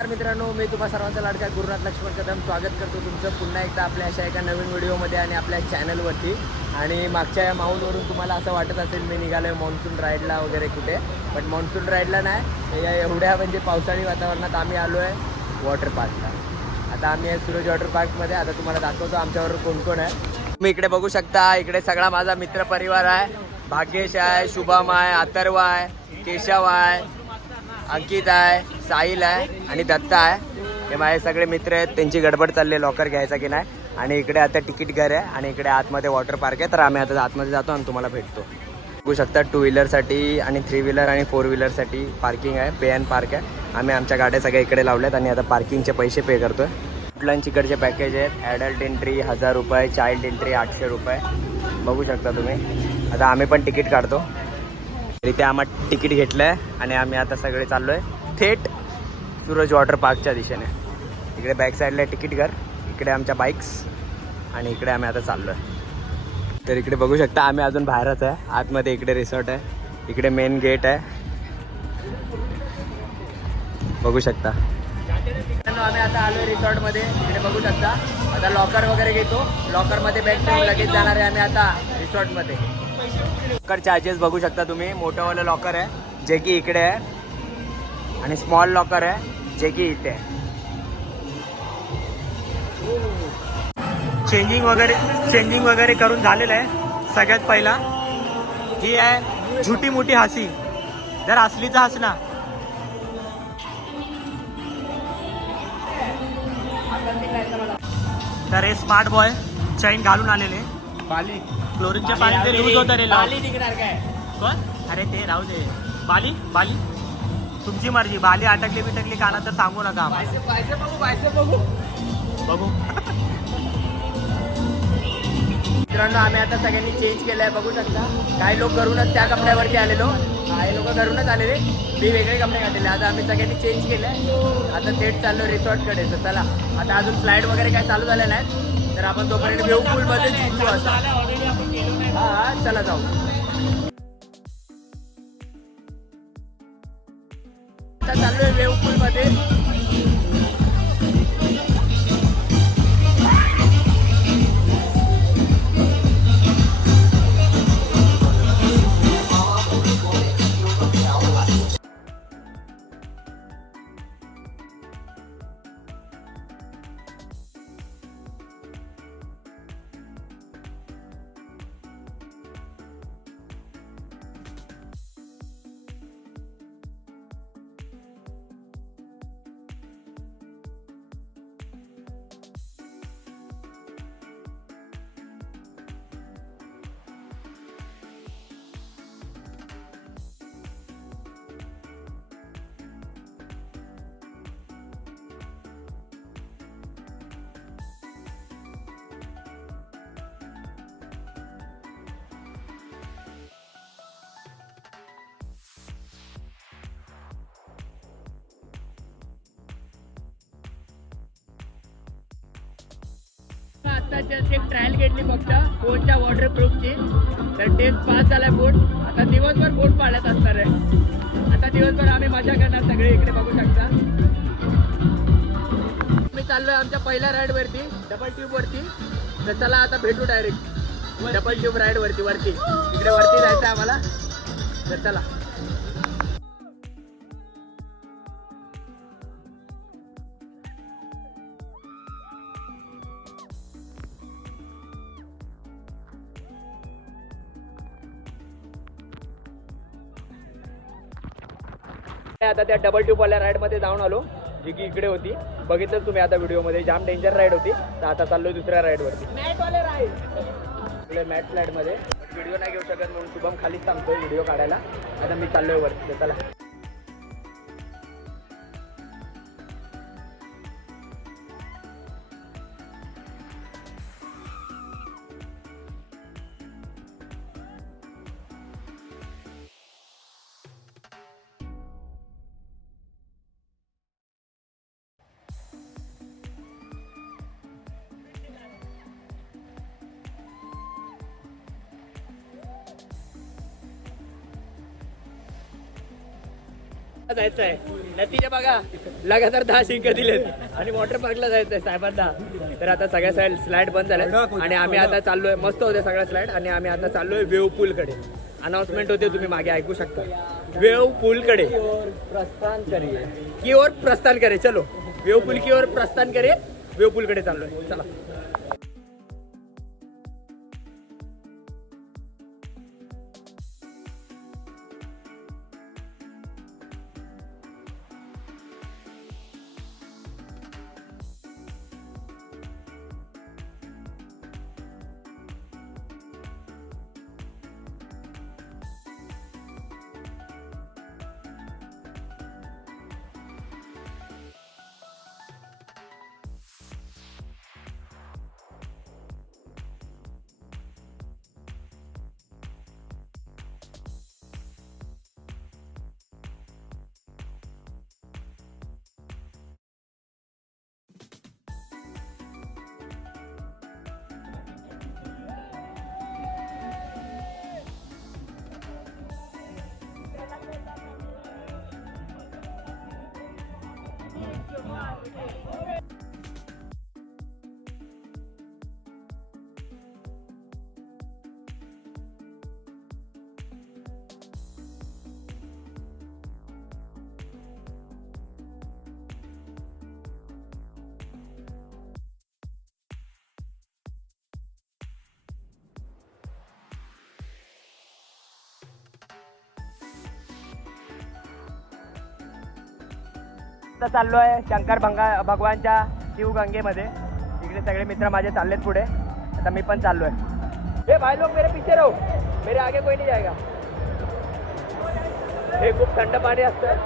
तर मित्रांनो, मी तुम्हा सर्वांचा लाडका गुरुनाथ लक्ष्मण कदम स्वागत करतो तुमचं पुन्हा एकदा आपल्या अशा एका नवीन व्हिडिओमध्ये आणि आपल्या चॅनलवरती. आणि मागच्या या माऊलवरून तुम्हाला असं वाटत असेल मी निघालो आहे मॉन्सून राईडला वगैरे कुठे, बट मॉन्सून राईडला नाही, या एवढ्या म्हणजे पावसाळी वातावरणात आम्ही आलो आहे वॉटर पार्कला. आता आम्ही आहे सूरज वॉटर पार्कमध्ये. आता तुम्हाला दाखवतो आमच्याबरोबर कोण कोण आहे. तुम्ही इकडे बघू शकता, इकडे सगळा माझा मित्र परिवार आहे. भाग्येश आहे, शुभम आहे, अथर्व आहे, केशव आहे, अंकित आहे, साहिल आहे आणि दत्ता आहे. हे माझे सगळे मित्र आहेत. त्यांची गडबड चालली लॉकर घ्यायचा की नाही. आणि इकडे आता तिकीट घर आहे आणि इकडे आतमध्ये वॉटर पार्क आहे. तर आम्ही आता आतमध्ये जातो आणि तुम्हाला भेटतो. बघू शकता 2 व्हीलरसाठी आणि 3 व्हीलर आणि 4 व्हीलरसाठी पार्किंग आहे. पे अँड पार्क आहे. आम्ही आमच्या गाड्या सगळ्या इकडे लावल्यात आणि आता पार्किंगचे पैसे पे करतोय. कुठलांची इकडचे पॅकेज आहेत. ॲडल्ट एंट्री 1000 रुपये, चाइल्ड एंट्री 800 रुपये. बघू शकता तुम्ही. आता आम्ही पण तिकीट काढतो. इथे आम्हाला तिकीट घेतलं आहे आणि आम्ही आता सगळे चाललो आहे थेट सूरज वॉटर पार्कच्या दिशेने. इकडे बॅक साईडला तिकीट घर, इकडे आमच्या बाईक्स आणि इकडे आम्ही आता चाललो आहे. तर इकडे बघू शकता आम्ही अजून बाहेरच आहे. आतमध्ये इकडे रिसॉर्ट आहे, इकडे मेन गेट आहे. बघू शकता आम्ही आता आलो आहे रिसॉर्टमध्ये. इकडे बघू शकता. आता लॉकर वगैरे घेतो, लॉकरमध्ये बॅग ठेवून लगेच जाणार आहे आम्ही आता रिसॉर्टमध्ये. लॉकर चार्जेस बघू शकता तुम्ही. मोठंवालं लॉकर आहे जे की इकडे आहे आणि स्मॉल लॉकर आहे जे की इथे आहे. चेंजिंग वगैरे करून झालेलं आहे. सगळ्यात पहिला ही आहे झुटी मोठी हसी. जर असलीचा हस ना. तर हे स्मार्ट बॉय चैन घालून आलेले. बाली क्लोरीनचे पाणी ते लूज होतं रे. बाली निघणार काय कोण? अरे ते राहू दे. बाली तुमची मर्जी. बाली अटकली काना तर सांगू नका. बघू मित्रांनो, आम्ही आता सगळ्यांनी चेंज केलं आहे. बघू शकता काही लोक घरूनच त्या कपड्यावरती आलेलो, काही लोक घरूनच आलेले, मी वेगळे कपडे घातलेले. आता आम्ही सगळ्यांनी चेंज केलं आहे. आता थेट चाललो रिसॉर्टकडे. तर चला, आता अजून फ्लाईट वगैरे काय चालू झाल्या नाहीत, तर आपण तोपर्यंत वेव पूलमध्ये जिंकू असं. हां चला जाऊ. आता चाललो आहे वेव पूलमध्ये. आता जस्ट एक ट्रायल घेतली फक्त बोटच्या वॉटरप्रूफची. तर टेस्ट पास झालाय बोट. आता दिवसभर बोट पाळत असणार आहे. आता दिवसभर आम्ही मजा करणार सगळे. इकडे बघू शकता मी चाललोय आमच्या पहिल्या राईडवरती, डबल ट्यूबवरती. तर चला आता भेटू डायरेक्ट डबल ट्यूब राईडवरती. इकडे वरती जायचं आहे आम्हाला. तर चला. आता त्या डबल ट्यूबवाल्या राईडमध्ये जाऊन आलो, जी की इकडे होती. बघितलं तुम्ही आता व्हिडिओमध्ये. जाम डेंजर राईड होती. तर आता चाललोय दुसऱ्या राईडवरती, मॅटवाले राईड. इकडे मॅट स्लाईडमध्ये व्हिडिओ नाही घेऊ शकत म्हणून शुभम खालीच थांबतोय व्हिडिओ काढायला. आता मी चाललोय वरती. चला. जायचं आहे. नतीजा बघा. लगातार 10 शिंक दिलेत आणि वॉटर पार्कला जायचंय साहेबांना. तर आता सगळ्या स्लाइड बंद झाल्या आणि आम्ही आता चाललोय. मस्त होत्या सगळ्या स्लाइड आणि आम्ही आता चाललोय वेव पूल कडे. अनाउन्समेंट होते, तुम्ही मागे ऐकू शकता. वेव पूल कडे प्रस्थान करिये की ओर प्रस्थान करे. चलो वेव पूल की ओर प्रस्थान करे. वेव पूल कडे चाललोय, चला. आता चाललोय शंकर भगवानच्या शिवगंगेमध्ये. इकडे सगळे मित्र माझे चाललेत पुढे. आता मी पण चाललोय. हे भाई लोग मेरे पीछे रहो, मेरे आगे कोई नहीं जाएगा. हे खूप थंड पाणी असतं.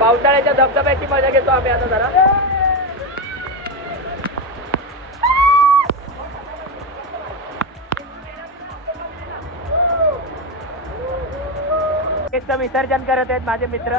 पावसाळ्याच्या धबधब्याची मजा घेतो आम्ही आता जरा. विसर्जन करत आहेत माझे मित्र.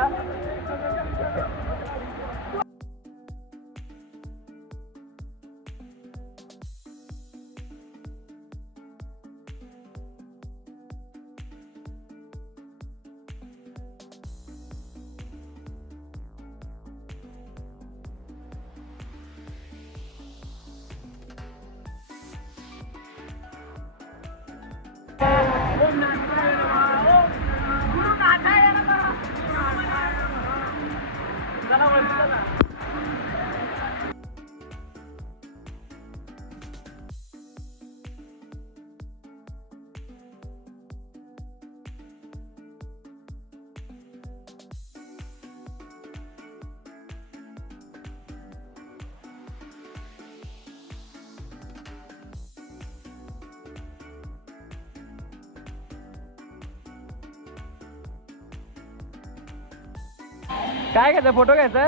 काय घ्यायचं, फोटो घ्यायचा?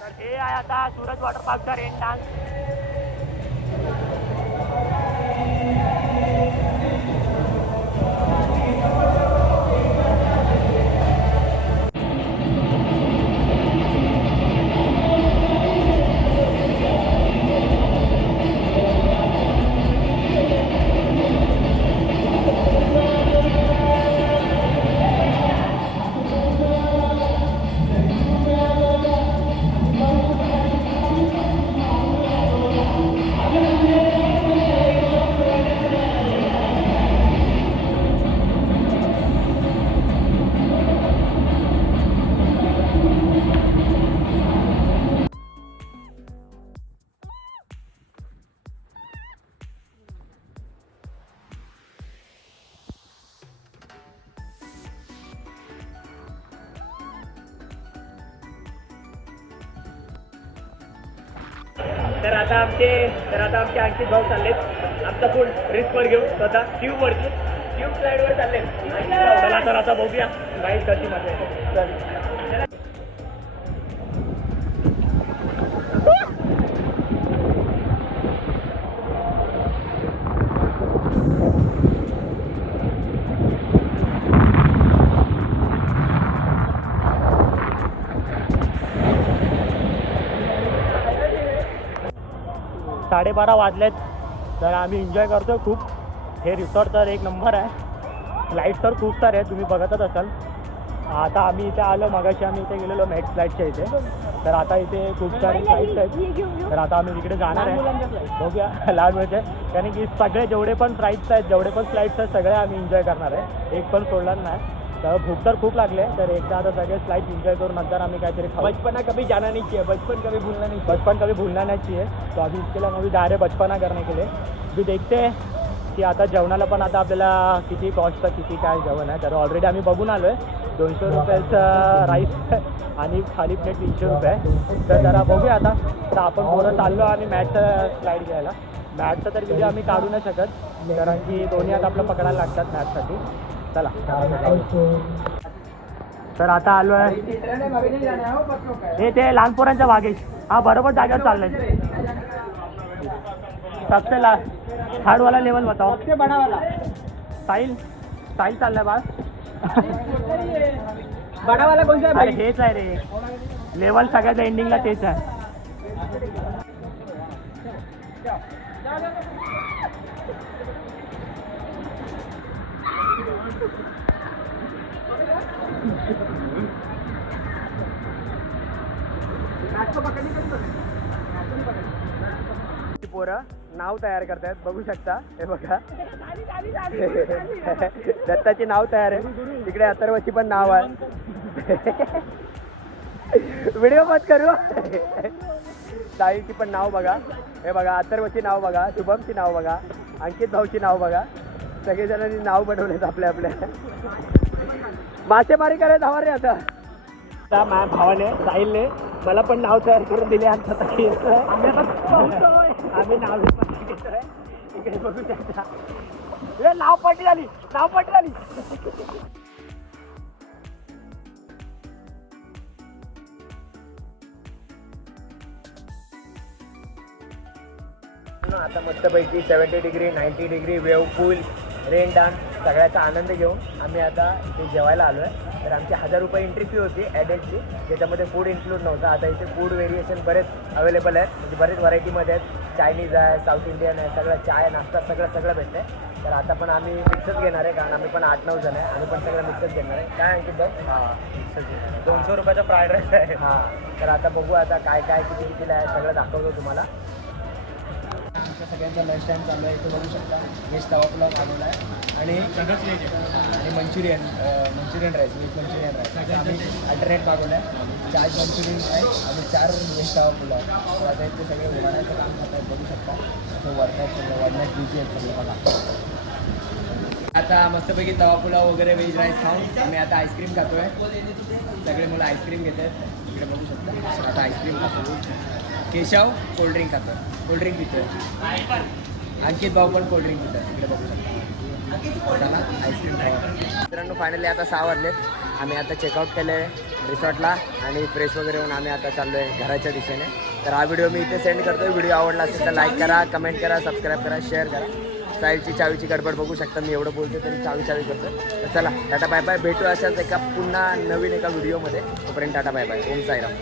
तर हे आहे आता सूरज वॉटर पार्कचा रेन डान्स. तर आता आमचे अंकित भाऊ चाललेत आमचा फुल रिस्कवर घेऊन स्वतः ट्यूबवरची स्लाईडवर चाललेत. चला तर आता बघूया बाईक कशी माझ्या. 12:30 वाजलेत. तर आम्ही एन्जॉय करतो खूप. हे रिसॉर्ट तर एक नंबर आहे. लाईट्स तर खूप सारे आहेत, तुम्ही बघतच असाल. आता आम्ही इथे आलो, मगाशी आम्ही इथे गेलेलो मेक्स फ्लाईटच्या इथे. तर आता इथे खूप सारे फ्लाईट्स आहेत. तर आता आम्ही तिकडे जाणार आहे. बघूया लहान मुलांचे, कारण की सगळे जेवढे पण फ्लाईट्स आहेत, जेवढे पण फ्लाईट्स आहेत, सगळे आम्ही एन्जॉय करणार आहे. एक पण सोडणार नाही. तर भूक तर खूप लागले. तर एकदा आता सगळे फ्लाईट एन्जॉय करून नंतर आम्ही काहीतरी खाऊ. बचपना कभी जाना नहीं चाहिए, बचपन कभी भूलना नहीं चाहिए. बचपन कभी भूलना नहीं चाहिए. तो अभी इसके लिए अभी जा रहे बचपना करने के लिए. अभी देखते हैं की आता जेवणाला पण आता आपल्याला किती कॉस्टचं किती काय जेवण आहे. तर ऑलरेडी आम्ही बघून आलो आहे. 200 रुपयाचं राईस आणि थाली प्लेट 300 रुपये. तर जरा बघूया आता. तर आपण पोरं चाललो आणि मॅचचं स्लाईड घ्यायला. मॅचचं तर व्हिडिओ आम्ही काढू नाही शकत, कारण की दोन्ही आता आपलं पकडायला लागतात मॅचसाठी. चला. तर आता आलो आहे हे ते लहान पोरांच्या भागेश. हा बरोबर जागेवर चाललाय. सबसे थर्ड वाला लेवल बताओ. सबसे बड़ा वाला साहिल चाललाय बा. बड़ा वाला कौन सा है अरे भाई? हेच आहे रे लेवल, सगळ्याच्या एंडिंगला तेच आहे. पोरं नाव तयार करतायत, बघू शकता. हे बघा दत्ताची नाव तयार आहे. तिकडे अथर्वची पण नाव आहे. व्हिडिओ बंद करू. साहिलची पण नाव बघा. हे बघा अथर्वची नाव बघा, शुभमची नाव बघा, अंकित भाऊची नाव बघा. सगळेजणांनी नाव बनवलेत आपल्या आपल्या. मासेमारी करायला धावा रे आता. मॅम भावाने साहिलने मला पण नाव तयार करून दिले. आमच्या आम्ही नाव घेतोय. इकडे बघू शकता. नाव पट्टी झाली. आता मस्तपैकी 70 डिग्री 90 डिग्री वेव पूल रेन डान्स सगळ्याचा आनंद घेऊन आम्ही आता इथे जेवायला आलो आहे. तर आमची 1000 रुपये एंट्री फी होती ॲडल्टची, ज्याच्यामध्ये फूड इन्क्लूड नव्हतं. आता इथे फूड व्हेरिएशन बरेच अवेलेबल आहेत, म्हणजे बरेच व्हरायटीमध्ये आहेत. चायनीज आहे, साऊथ इंडियन आहे, सगळं चाय नाश्ता सगळं भेटतं आहे. तर आता पण आम्ही मिक्सच घेणार आहे, कारण आम्ही पण 8-9 जण आहे. आम्ही पण सगळं मिक्सच घेणार आहे. काय आणखी बघ. हां 200 रुपयाचा फ्राईड राईस आहे. हां तर आता बघू आता काय कितीला आहे सगळं दाखवतो तुम्हाला. आमच्या सगळ्यांचा लंच टाईम चालू आहे. इथे बघू शकता व्हेज तवा पुलाव मागवला आहे आणि Manchurian rice, veg Manchurian rice आम्ही अल्टरनेट मागवला आहे. 4 मंचुरियन राईस आणि 4 व्हेज तवा पुलाव. आता इथे सगळे वरणाचं काम करत आहेत, बघू शकता. वरणात बिझी आहेत सगळे बघा. आता मस्तपैकी तवा पुलाव वगैरे व्हेज राईस खाऊन आम्ही आता आईस्क्रीम खातो आहे. सगळे मुलं आईस्क्रीम घेत आहेत, इकडे बघू शकता. आता आईस्क्रीम खातो. केशव कोल्ड्रिंक खातो, कोल्ड्रिंक पितोय. अंकित भाऊ पण कोल्ड्रिंक पितोय, इकडे बघू शकता. चला आईस्क्रीम खावा. मित्रांनो फायनली आता 6 वाजलेत. आम्ही आता चेकआउट केलं आहे रिसॉर्टला आणि फ्रेश वगैरे होऊन आम्ही आता चाललो आहे घराच्या दिशेने. तर हा व्हिडिओ मी इथे सेंड करतो. व्हिडिओ आवडला असेल तर लाईक करा, कमेंट करा, सबस्क्राईब करा, शेअर करा. साहिलची चावीची गडबड बघू शकता. मी एवढं बोलतो तरी चावी करतो. तर चला टाटा बाय बाय. भेटू अशाच एका पुन्हा नवीन एका व्हिडिओमध्ये. तोपर्यंत tata bye bye. Om Sairam.